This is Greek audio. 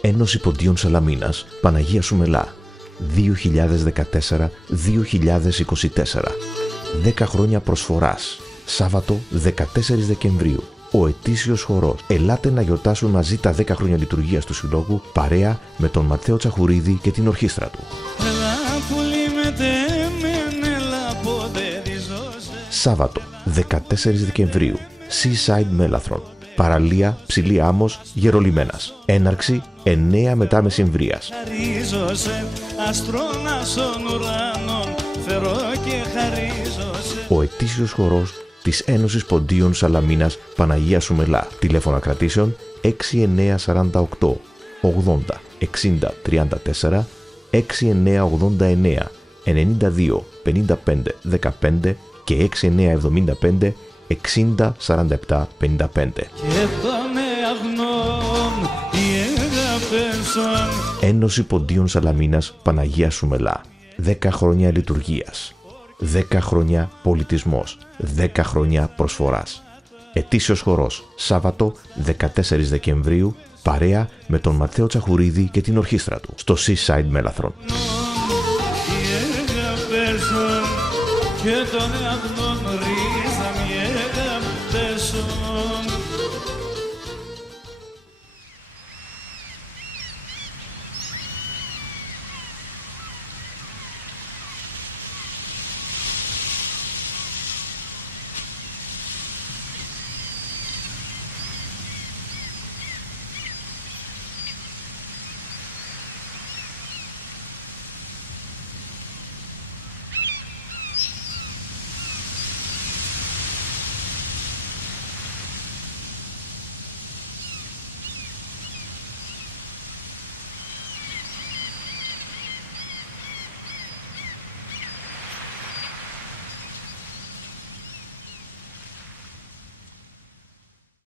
Ένωση Ποντίων Σαλαμίνας, Παναγία Σουμελά, 2014-2024. 10 χρόνια προσφοράς. Σάββατο 14 Δεκεμβρίου. Ο ετήσιος χορός. Ελάτε να γιορτάσουν μαζί τα 10 χρόνια λειτουργίας του Συλλόγου, παρέα με τον Ματθαίο Τσαχουρίδη και την ορχήστρα του. Σάββατο 14 Δεκεμβρίου. Seaside Melathon. Παραλία Ψηλή Άμμος, Γερολιμένας. Έναρξη 9 μετά μεσημβρίας. Ο ετήσιος χορός της Ένωσης Ποντίων Σαλαμίνας, Παναγία Σουμελά. Τηλέφωνα κρατήσεων 6948 80 60 34, 6989 92 55 15 και 6975 60 47 55. Ένωση Ποντίων Σαλαμίνας, Παναγία Σουμελά. 10 χρόνια λειτουργίας. 10 χρόνια πολιτισμός. 10 χρόνια προσφοράς. Ετήσιος χορός. Σάββατο 14 Δεκεμβρίου. Παρέα με τον Ματθαίο Τσαχουρίδη και την ορχήστρα του. Στο Seaside Melathon. Και τον εαυτόν ρίζα μιέγα πέσω.